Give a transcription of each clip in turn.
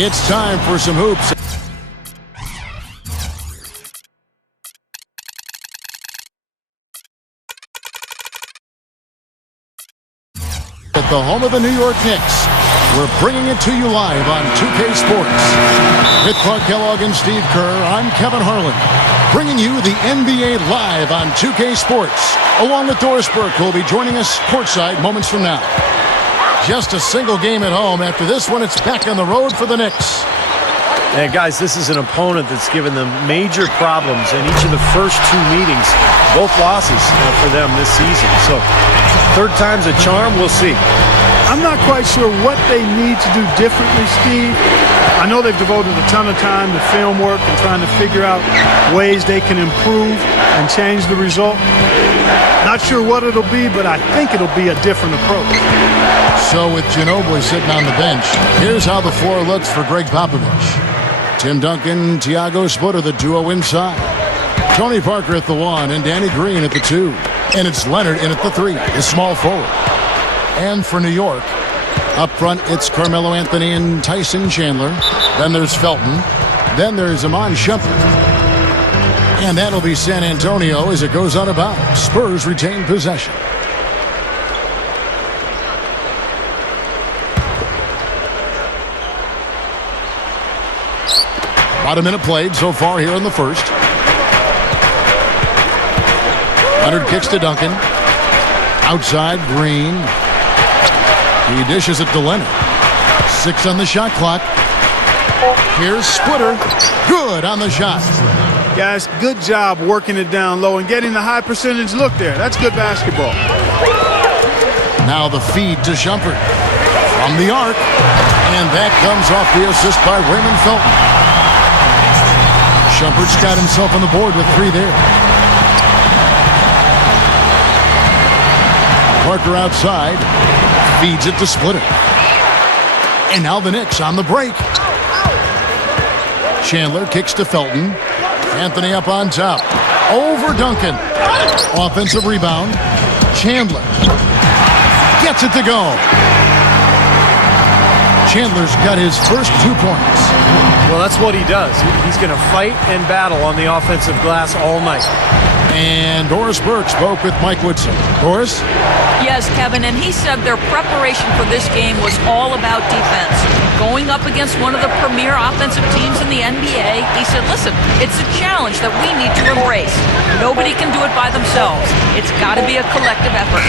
It's time for some hoops. At the home of the New York Knicks, we're bringing it to you live on 2K Sports. With Clark Kellogg and Steve Kerr, I'm Kevin Harlan, bringing you the NBA live on 2K Sports, along with Doris Burke, who will be joining us courtside moments from now. Just a single game at home. After this one, it's back on the road for the Knicks. Yeah, guys, this is an opponent that's given them major problems in each of the first two meetings, both losses for them this season. So, third time's a charm. We'll see. I'm not quite sure what they need to do differently, Steve. I know they've devoted a ton of time to film work and trying to figure out ways they can improve and change the result. Not sure what it'll be, but I think it'll be a different approach. So with Ginobili sitting on the bench, here's how the floor looks for Greg Popovich. Tim Duncan, Thiago Splitter, the duo inside. Tony Parker at the 1 and Danny Green at the 2. And it's Leonard in at the 3, the small forward. And for New York, up front, it's Carmelo Anthony and Tyson Chandler. Then there's Felton. Then there's Iman Shumpert. And that'll be San Antonio as it goes out of bounds. Spurs retain possession. About a minute played so far here in the first. Leonard kicks to Duncan. Outside, Green. He dishes it to Leonard. 6 on the shot clock. Here's Splitter. Good on the shot. Guys, good job working it down low and getting the high percentage look there. That's good basketball. Now the feed to Shumpert. From the arc. And that comes off the assist by Raymond Felton. Shumpert's got himself on the board with 3 there. Parker outside. Feeds it to Splitter. And now the Knicks on the break. Chandler kicks to Felton. Anthony up on top. Over Duncan. Offensive rebound. Chandler gets it to go. Chandler's got his first 2 points. Well, that's what he does. He's going to fight and battle on the offensive glass all night. And Doris Burke spoke with Mike Woodson. Doris? Yes, Kevin, and he said their preparation for this game was all about defense. Going up against one of the premier offensive teams in the NBA, he said, listen, it's a challenge that we need to embrace. Nobody can do it by themselves. It's got to be a collective effort.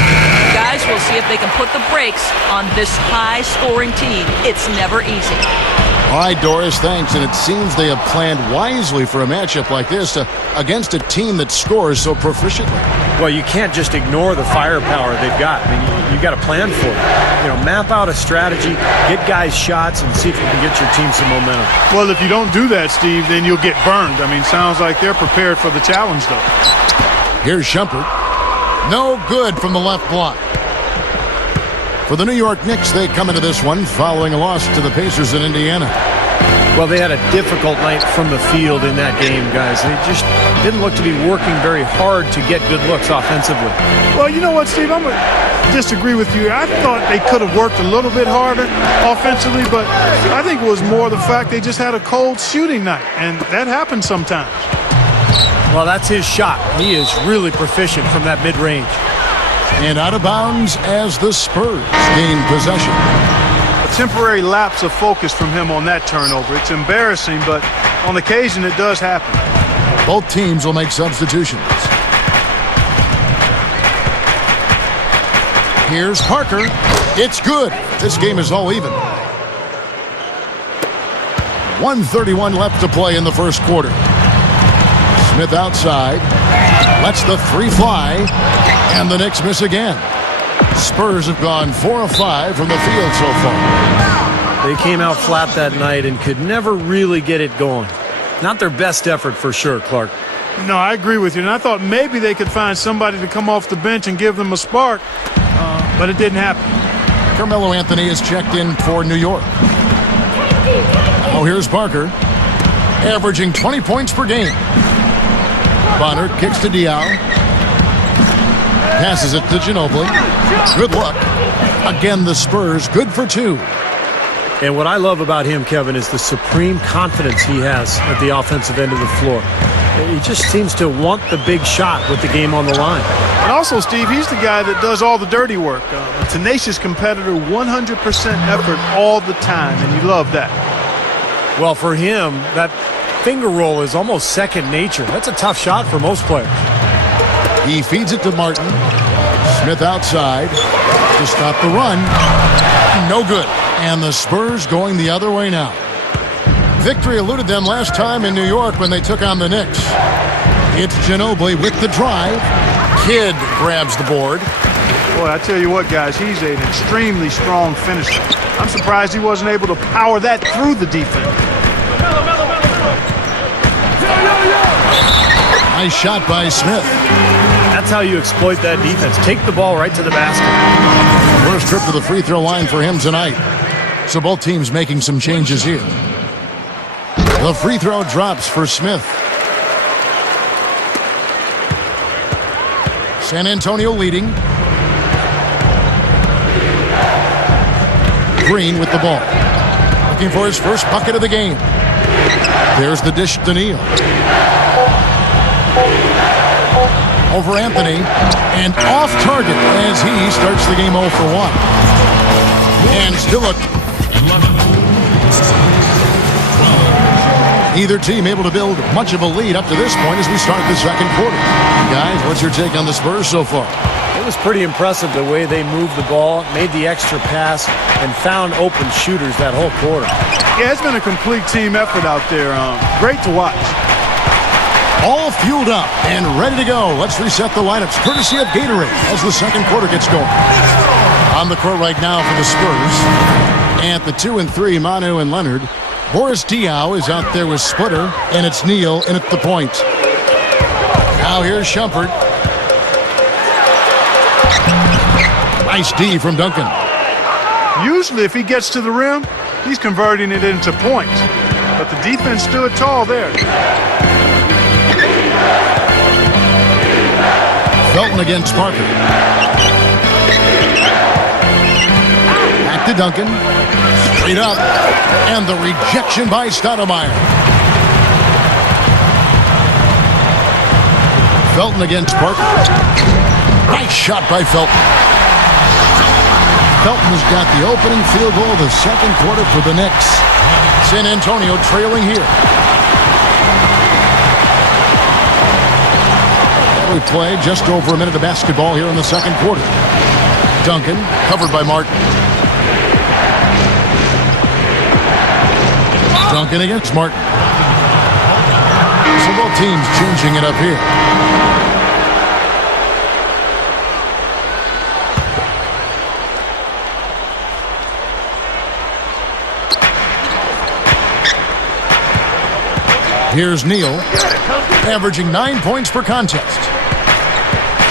Guys, we'll see if they can put the brakes on this high-scoring team. It's never easy. All right, Doris, thanks. And it seems they have planned wisely for a matchup like this against a team that scores so proficiently. Well, you can't just ignore the firepower they've got. I mean, you got to plan for it. You know, map out a strategy, get guys shots, and see if you can get your team some momentum. Well, if you don't do that, Steve, then you'll get burned. I mean, sounds like they're prepared for the challenge, though. Here's Shumpert. No good from the left block. For the New York Knicks, they come into this one following a loss to the Pacers in Indiana. Well, they had a difficult night from the field in that game, guys. They just didn't look to be working very hard to get good looks offensively. Well, you know what, Steve? I'm going to disagree with you. I thought they could have worked a little bit harder offensively, but I think it was more the fact they just had a cold shooting night, and that happens sometimes. Well, that's his shot. He is really proficient from that mid-range. And out of bounds as the Spurs gain possession. A temporary lapse of focus from him on that turnover. It's embarrassing, but on occasion it does happen. Both teams will make substitutions. Here's Parker. It's good. This game is all even. 1:31 left to play in the first quarter. Smith outside. Lets the 3 fly. And the Knicks miss again. Spurs have gone 4 of 5 from the field so far. They came out flat that night and could never really get it going. Not their best effort for sure, Clark. No, I agree with you. And I thought maybe they could find somebody to come off the bench and give them a spark. But it didn't happen. Carmelo Anthony is checked in for New York. Now here's Parker. Averaging 20 points per game. Bonner kicks to Diaw. Passes it to Ginobili. Good luck. Again, the Spurs good for 2. And what I love about him, Kevin, is the supreme confidence he has at the offensive end of the floor. He just seems to want the big shot with the game on the line. And also, Steve, he's the guy that does all the dirty work. A tenacious competitor, 100% effort all the time, and you love that. Well, for him, that finger roll is almost second nature. That's a tough shot for most players. He feeds it to Martin. Smith outside to stop the run. No good. And the Spurs going the other way now. Victory eluded them last time in New York when they took on the Knicks. It's Ginobili with the drive. Kidd grabs the board. Boy, I tell you what, guys, he's an extremely strong finisher. I'm surprised he wasn't able to power that through the defense. Nice shot by Smith. That's how you exploit that defense. Take the ball right to the basket. First trip to the free throw line for him tonight. So both teams making some changes here. The free throw drops for Smith. San Antonio leading. Green with the ball. Looking for his first bucket of the game. There's the dish to Neal. Over Anthony. And off target as he starts the game 0 for 1. And still a... Either team able to build much of a lead up to this point as we start the second quarter. Guys, what's your take on the Spurs so far? It was pretty impressive the way they moved the ball, made the extra pass, and found open shooters that whole quarter. Yeah, it's been a complete team effort out there. Great to watch. All fueled up and ready to go. Let's reset the lineups courtesy of Gatorade as the second quarter gets going. On the court right now for the Spurs. At the 2 and 3, Manu and Leonard. Boris Diaw is out there with Splitter, and it's Neal in at the point. Now here's Shumpert. Nice D from Duncan. Usually if he gets to the rim, he's converting it into points. But the defense stood tall there. Felton against Parker. Back to Duncan. Straight up. And the rejection by Stoudemire. Felton against Parker. Nice shot by Felton. Felton has got the opening field goal of the second quarter for the Knicks. San Antonio trailing here. We play just over a minute of basketball here in the second quarter. Duncan covered by Martin. Duncan against Martin. So both teams changing it up here. Here's Neal, averaging 9 points per contest.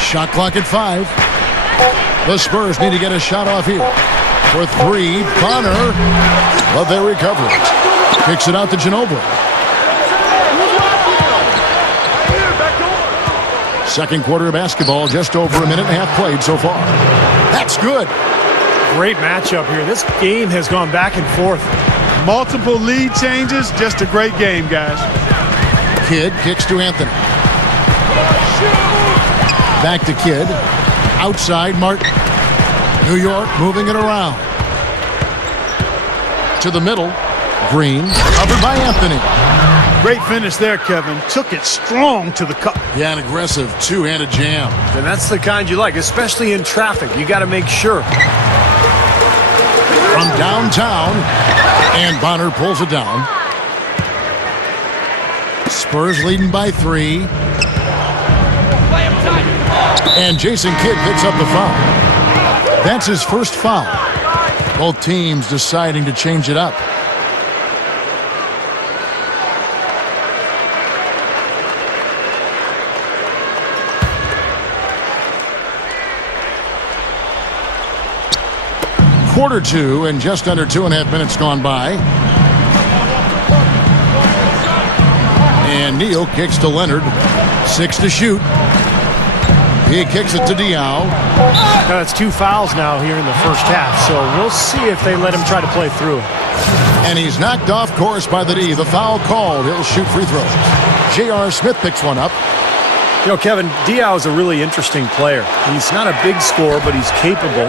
Shot clock at 5. The Spurs need to get a shot off here. For 3, Bonner, but they recover it. Kicks it out to Ginobili. Second quarter of basketball, just over a minute and a half played so far. That's good. Great matchup here. This game has gone back and forth. Multiple lead changes, just a great game, guys. Kidd kicks to Anthony. Back to Kidd. Outside Martin. New York moving it around. To the middle. Green covered by Anthony. Great finish there, Kevin. Took it strong to the cup. Yeah, an aggressive two-handed jam. And that's the kind you like, especially in traffic. You got to make sure. From downtown, and Bonner pulls it down. Spurs leading by 3. And Jason Kidd picks up the foul. That's his first foul. Both teams deciding to change it up. Quarter 2 and just under 2.5 minutes gone by. And Neal kicks to Leonard. 6 to shoot. He kicks it to Diaw. That's 2 fouls now here in the first half, so we'll see if they let him try to play through. And he's knocked off course by the D. The foul called. He'll shoot free throws. J.R. Smith picks one up. You know, Kevin, Diaw is a really interesting player. He's not a big scorer, but he's capable.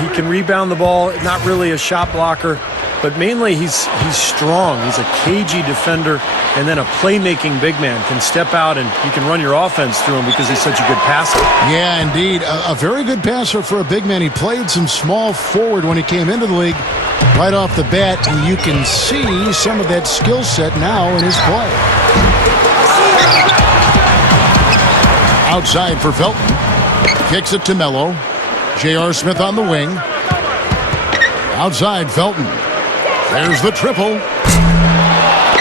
He can rebound the ball, not really a shot blocker, but mainly he's strong. He's a cagey defender, and then a playmaking big man. Can step out, and you can run your offense through him because he's such a good passer. Yeah, indeed. A very good passer for a big man. He played some small forward when he came into the league right off the bat, and you can see some of that skill set now in his play. Outside for Felton. Kicks it to Melo. J.R. Smith on the wing. Outside Felton. There's the triple.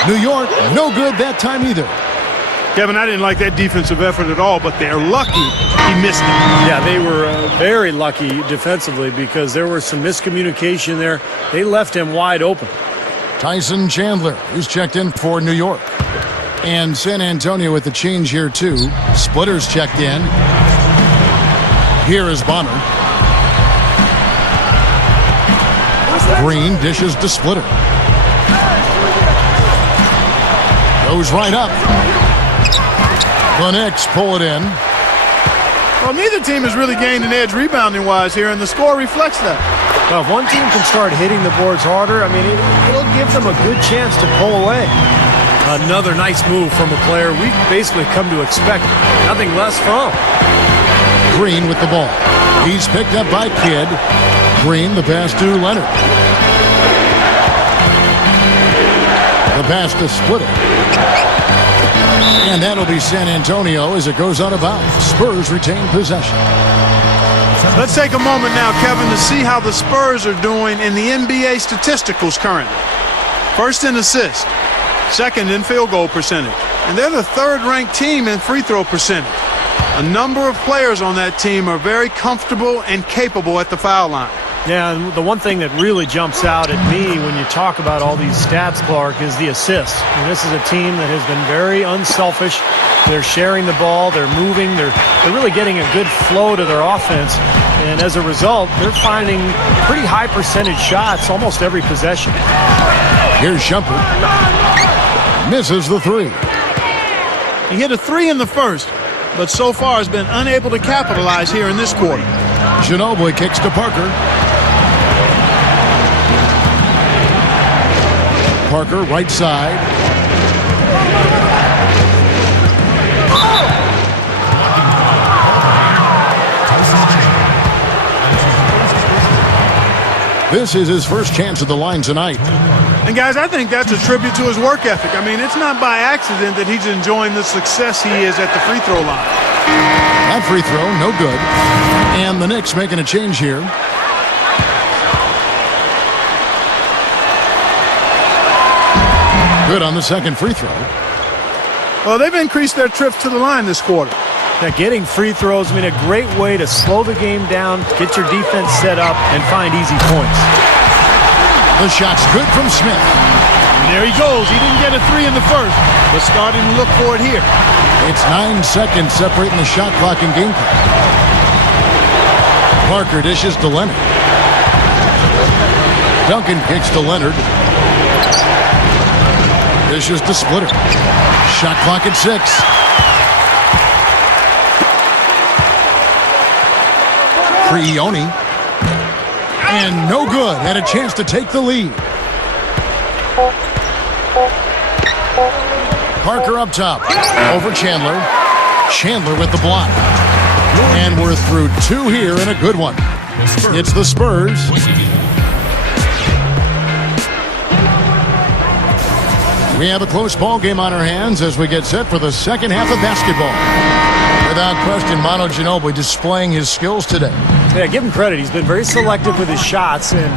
New York, no good that time either. Kevin, I didn't like that defensive effort at all, but they're lucky he missed it. Yeah, they were very lucky defensively because there was some miscommunication there. They left him wide open. Tyson Chandler is checked in for New York. And San Antonio with the change here, too. Splitter's checked in. Here is Bonner. Green dishes to Splitter. Goes right up. The Knicks pull it in. Well, neither team has really gained an edge rebounding-wise here, and the score reflects that. Well, if one team can start hitting the boards harder, I mean, it'll give them a good chance to pull away. Another nice move from a player we've basically come to expect nothing less from. Green with the ball. He's picked up by Kidd. Green, the pass to Leonard. The pass to Splitter. And that'll be San Antonio as it goes out of bounds. Spurs retain possession. Let's take a moment now, Kevin, to see how the Spurs are doing in the NBA statisticals currently. First in assists. Second in field goal percentage. And they're the third-ranked team in free throw percentage. A number of players on that team are very comfortable and capable at the foul line. Yeah, and the one thing that really jumps out at me when you talk about all these stats, Clark, is the assists. And this is a team that has been very unselfish. They're sharing the ball, they're moving, they're really getting a good flow to their offense. And as a result, they're finding pretty high percentage shots almost every possession. Here's Shumpert. Misses the three. He hit a three in the first, but so far has been unable to capitalize here in this quarter. Ginobili kicks to Parker. Parker, right side. This is his first chance at the line tonight. And guys, I think that's a tribute to his work ethic. I mean, it's not by accident that he's enjoying the success he is at the free throw line. That free throw, no good. And the Knicks making a change here. Good on the second free throw. Well, they've increased their trips to the line this quarter. Now, getting free throws, I mean, a great way to slow the game down, get your defense set up, and find easy points. The shot's good from Smith. And there he goes. He didn't get a three in the first, but starting to look for it here. It's 9 seconds separating the shot clock and game clock. Parker dishes to Leonard. Duncan kicks to Leonard. Dishes to Splitter. Shot clock at 6. Prioni. And no good. Had a chance to take the lead. Parker up top. Over Chandler. Chandler with the block. And we're through 2 here and a good one. It's the Spurs. We have a close ball game on our hands as we get set for the second half of basketball. Without question, Manu Ginobili displaying his skills today. Yeah, give him credit. He's been very selective with his shots, and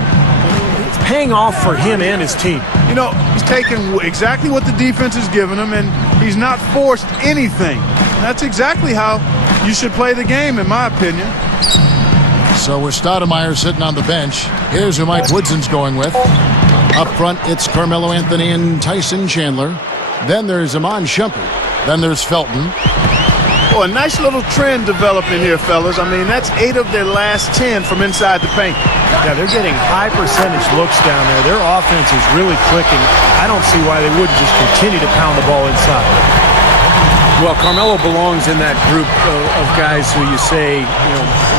it's paying off for him and his team. You know, he's taken exactly what the defense has given him, and he's not forced anything. That's exactly how you should play the game, in my opinion. So with Stoudemire sitting on the bench, here's who Mike Woodson's going with. Up front, it's Carmelo Anthony and Tyson Chandler. Then there's Iman Shumpert. Then there's Felton. Oh, a nice little trend developing here, fellas. I mean, that's 8 of their last 10 from inside the paint. Yeah, they're getting high percentage looks down there. Their offense is really clicking. I don't see why they wouldn't just continue to pound the ball inside. Well, Carmelo belongs in that group of guys who you say,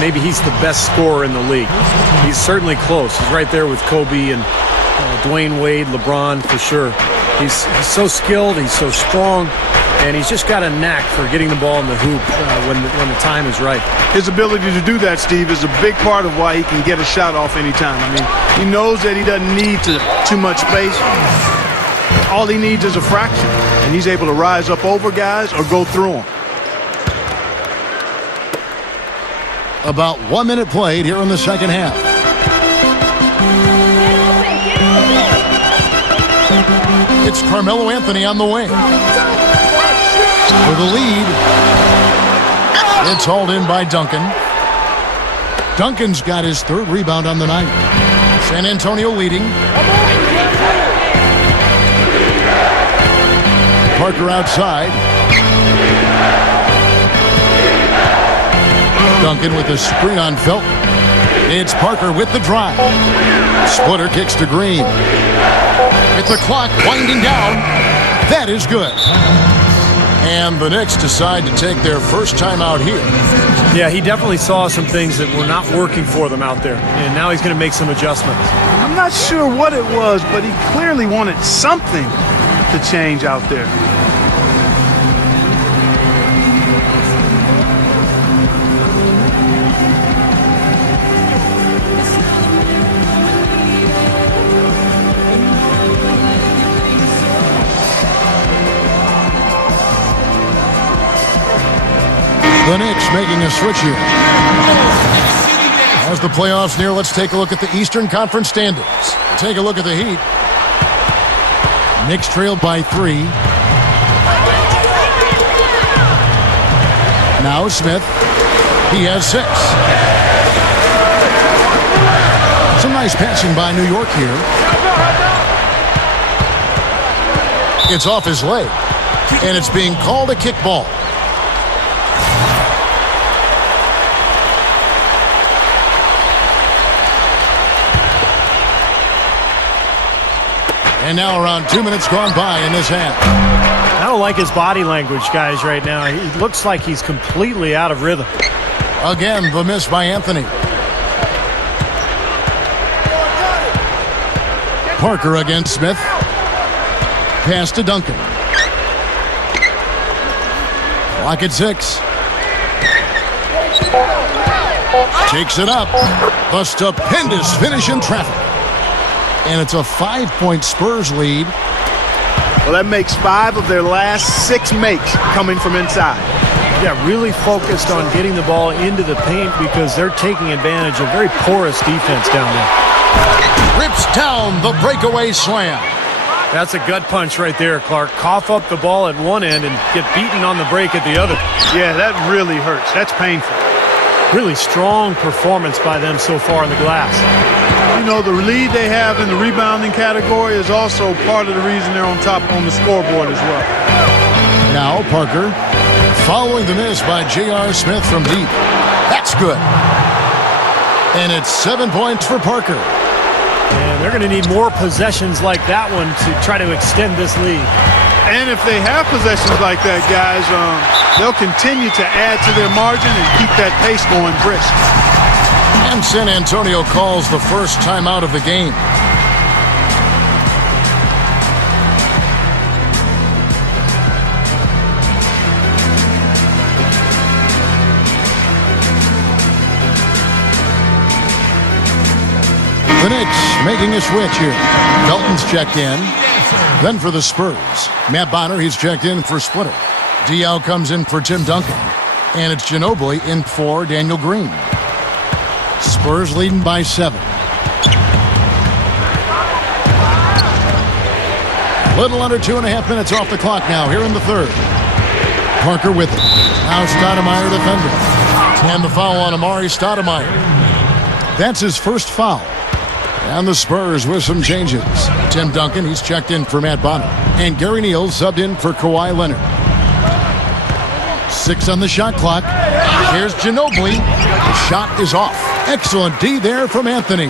maybe he's the best scorer in the league. He's certainly close. He's right there with Kobe and Dwayne Wade, LeBron for sure. He's so skilled, he's so strong, and he's just got a knack for getting the ball in the hoop when the time is right. His ability to do that, Steve, is a big part of why he can get a shot off anytime. I mean, he knows that he doesn't need too much space. All he needs is a fraction, and he's able to rise up over guys or go through them. About 1 minute played here in the second half. It's Carmelo Anthony on the wing. For the lead. It's hauled in by Duncan. Duncan's got his 3rd rebound on the night. San Antonio leading. Parker outside. Duncan with a screen on Felton. It's Parker with the drive. Splitter kicks to Green. With the clock winding down, that is good. And the Knicks decide to take their first time out here. Yeah, he definitely saw some things that were not working for them out there, and now he's going to make some adjustments. I'm not sure what it was, but he clearly wanted something to change out there. The Knicks making a switch here. As the playoffs near, let's take a look at the Eastern Conference standings. Take a look at the Heat. Knicks trailed by 3. Now Smith. He has 6. Some nice passing by New York here. It's off his leg, and it's being called a kickball. And now around 2 minutes gone by in this half. I don't like his body language, guys, right now. He looks like he's completely out of rhythm. Again, the miss by Anthony. Parker against Smith. Pass to Duncan. Clock at 6. Takes it up. A stupendous finish in traffic. And it's a 5-point Spurs lead. Well, that makes 5 of their last 6 makes coming from inside. Yeah, really focused on getting the ball into the paint because they're taking advantage of very porous defense down there. Rips down the breakaway slam. That's a gut punch right there, Clark. Cough up the ball at one end and get beaten on the break at the other. Yeah, that really hurts. That's painful. Really strong performance by them so far in the glass. You know, the lead they have in the rebounding category is also part of the reason they're on top on the scoreboard as well. Now Parker following the miss by J.R. Smith from deep. That's good. And it's 7 points for Parker. And they're going to need more possessions like that one to try to extend this lead. And if they have possessions like that, guys, they'll continue to add to their margin and keep that pace going brisk. And San Antonio calls the first timeout of the game. The Knicks making a switch here. Felton's checked in. Then for the Spurs, Matt Bonner, he's checked in for Splitter. DL comes in for Tim Duncan. And it's Ginobili in for Daniel Green. Spurs leading by 7. Little under 2.5 minutes off the clock now here in the third. Parker with it. Now Stoudemire defending. And the foul on Amari Stoudemire. That's his first foul. And the Spurs with some changes. Tim Duncan, he's checked in for Matt Bonner. And Gary Neal subbed in for Kawhi Leonard. 6 on the shot clock. Here's Ginobili. The shot is off. Excellent D there from Anthony.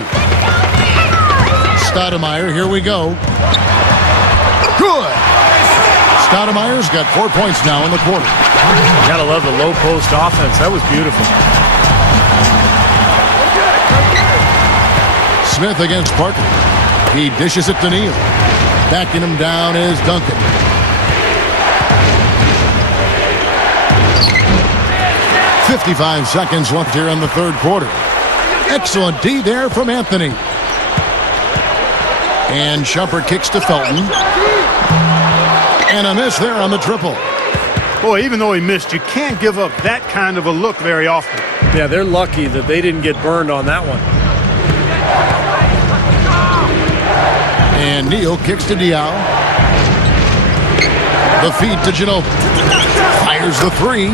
Stoudemire, here we go. Good. Stoudemire's got 4 points now in the quarter. Gotta love the low post offense. That was beautiful. Smith against Parker. He dishes it to Neal. Backing him down is Duncan. "55 seconds left here in the third quarter." Excellent D there from Anthony. And Shumpert kicks to Felton. And a miss there on the triple. Boy, even though he missed, you can't give up that kind of a look very often. Yeah, they're lucky that they didn't get burned on that one. And Neal kicks to Diaw. The feed to Ginobili. Fires the three.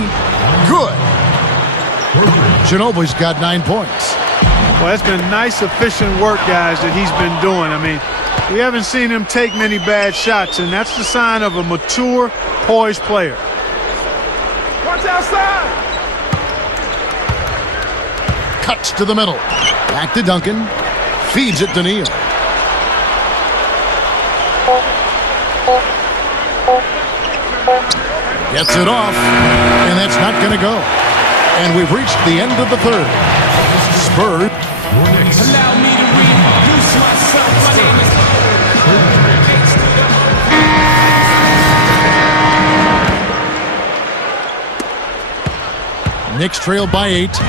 Good. Ginobili's got 9 points. Well, that's been nice, efficient work, guys, that he's been doing. I mean, we haven't seen him take many bad shots, and that's the sign of a mature, poised player. Watch outside. Cuts to the middle. Back to Duncan. Feeds it to Neal. Gets it off, and that's not going to go. And we've reached the end of the third. Spurs. Allow me to reintroduce myself. My name is Knicks trailed by 8.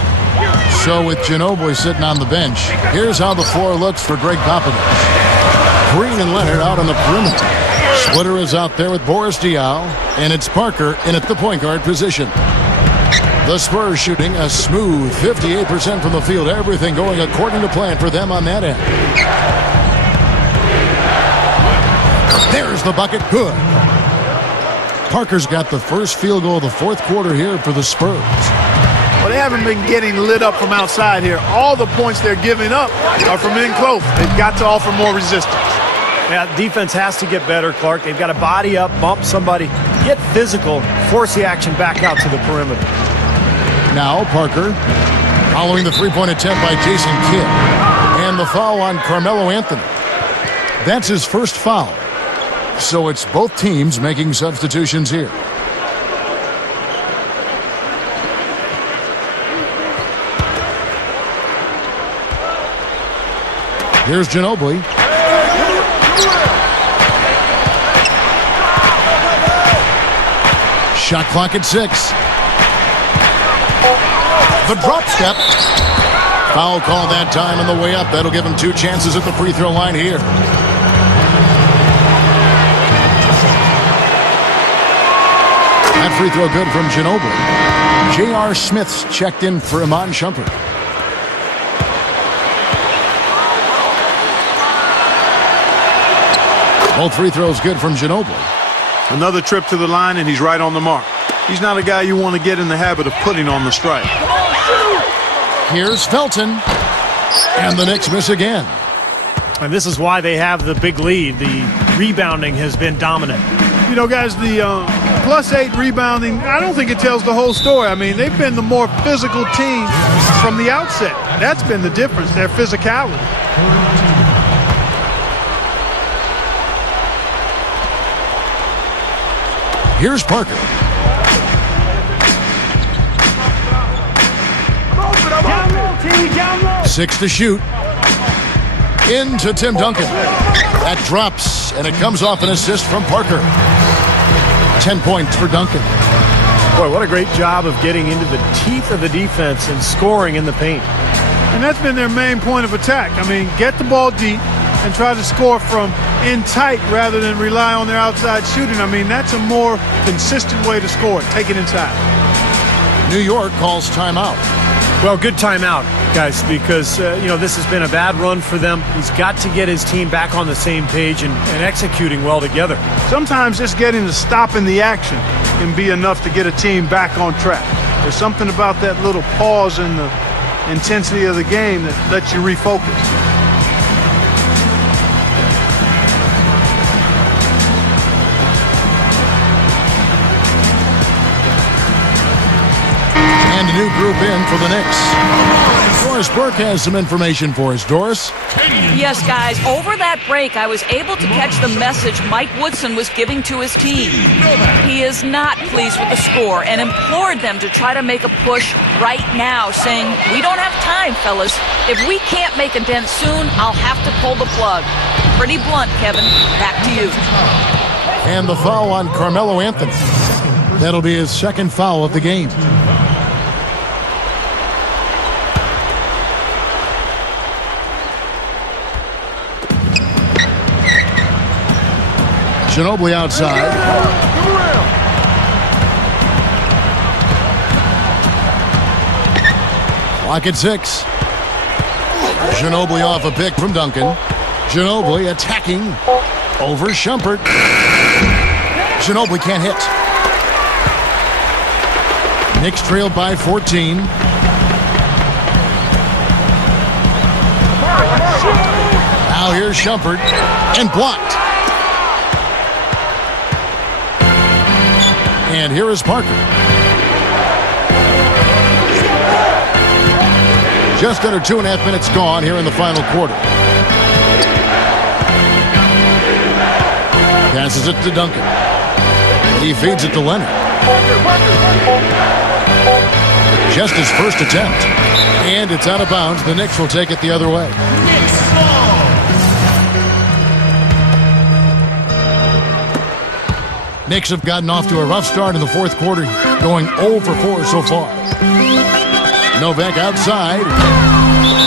So with Ginobili sitting on the bench, here's how the floor looks for Greg Popovich. Green and Leonard out on the perimeter. Splitter is out there with Boris Diaw, and it's Parker in at the point guard position. The Spurs shooting a smooth 58% from the field. Everything going according to plan for them on that end. There's the bucket. Good. Parker's got the first field goal of the fourth quarter here for the Spurs. Well, they haven't been getting lit up from outside here. All the points they're giving up are from in close. They've got to offer more resistance. Yeah, defense has to get better, Clark. They've got to body up, bump somebody, get physical, force the action back out to the perimeter. Now Parker, following the three-point attempt by Jason Kidd. And the foul on Carmelo Anthony. That's his first foul. So it's both teams making substitutions here. Here's Ginobili. Shot clock at 6. The drop step. Foul call that time on the way up. That'll give him 2 chances at the free throw line here. That free throw good from Ginobili. J.R. Smith's checked in for Iman Shumpert. Both free throws good from Ginobili. Another trip to the line, and he's right on the mark. He's not a guy you want to get in the habit of putting on the strike. Here's Felton. And the Knicks miss again. And this is why they have the big lead. The rebounding has been dominant. You know, guys, the +8 rebounding, I don't think it tells the whole story. I mean, they've been the more physical team from the outset. That's been the difference, their physicality. Here's Parker. down low, T, down low. 6 to shoot. Into Tim Duncan. That drops, and it comes off an assist from Parker. 10 points for Duncan. Boy, what a great job of getting into the teeth of the defense and scoring in the paint. And that's been their main point of attack. I mean, get the ball deep and try to score from in tight rather than rely on their outside shooting. I mean, that's a more consistent way to score. Take it inside. New York calls timeout. Well, good timeout, guys, because, this has been a bad run for them. He's got to get his team back on the same page and executing well together. Sometimes just getting to stop in the action can be enough to get a team back on track. There's something about that little pause in the intensity of the game that lets you refocus. group in for the Knicks. Doris Burke has some information for us. Doris? Yes, guys, over that break, I was able to catch the message Mike Woodson was giving to his team. He is not pleased with the score and implored them to try to make a push right now, saying, "We don't have time, fellas. If we can't make a dent soon, I'll have to pull the plug." Pretty blunt, Kevin. Back to you. And the foul on Carmelo Anthony. That'll be his second foul of the game. Ginobili outside. Clock at 6. Ginobili off a pick from Duncan. Ginobili attacking over Shumpert. Ginobili can't hit. Knicks trailed by 14. Now here's Shumpert and blocked. And here is Parker. Just under 2.5 minutes gone here in the final quarter. Passes it to Duncan. He feeds it to Leonard. Just his first attempt. And it's out of bounds. The Knicks will take it the other way. Knicks have gotten off to a rough start in the fourth quarter, going 0 for 4 so far. Novak outside.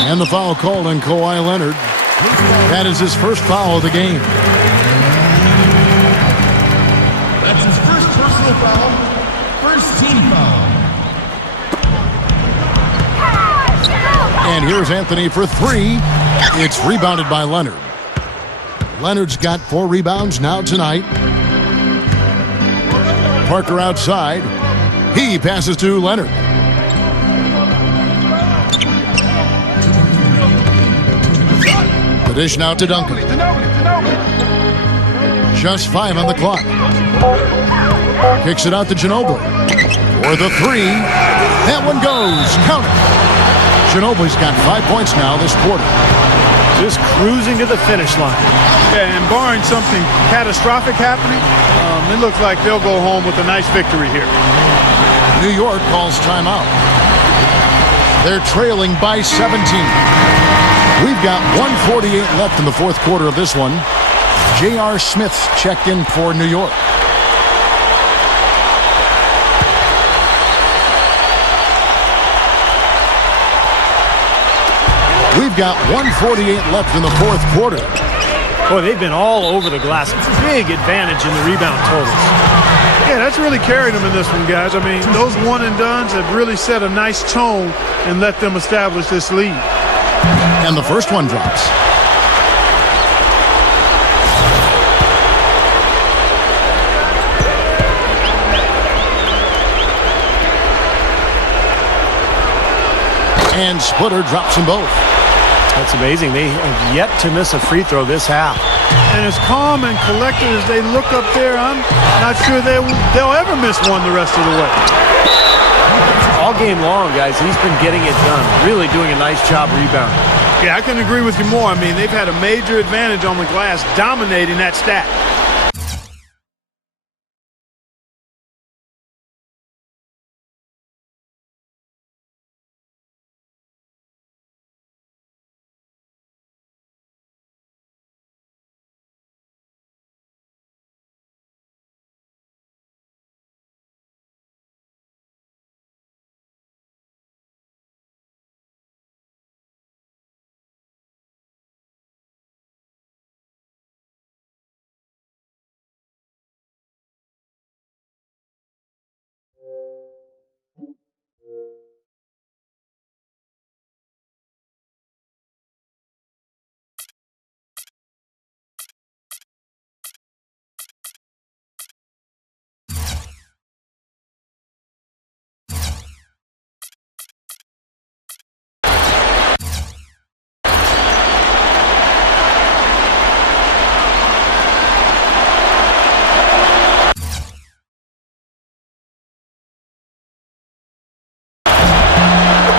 And the foul called on Kawhi Leonard. That is his first foul of the game. That's his first personal foul, first team foul. And here's Anthony for 3. It's rebounded by Leonard. Leonard's got 4 rebounds now tonight. Parker outside. He passes to Leonard. The dish now to Duncan. Just 5 on the clock. Kicks it out to Ginobili. For the 3. That one goes. Count it. Ginobili's got 5 points now this quarter. Just cruising to the finish line. Yeah, and barring something catastrophic happening, it looks like they'll go home with a nice victory here. New York calls timeout. They're trailing by 17. We've got 1:48 left in the fourth quarter of this one. J.R. Smith's checked in for New York. We've got 1:48 left in the fourth quarter. Boy, they've been all over the glass. It's a big advantage in the rebound totals. Yeah, that's really carried them in this one, guys. I mean, those one-and-dones have really set a nice tone and let them establish this lead. And the first one drops. And Splitter drops them both. That's amazing. They have yet to miss a free throw this half. And as calm and collected as they look up there, I'm not sure they'll ever miss one the rest of the way. All game long, guys, he's been getting it done. Really doing a nice job rebounding. Yeah, I couldn't agree with you more. I mean, they've had a major advantage on the glass, dominating that stat.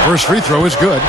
First free throw is good.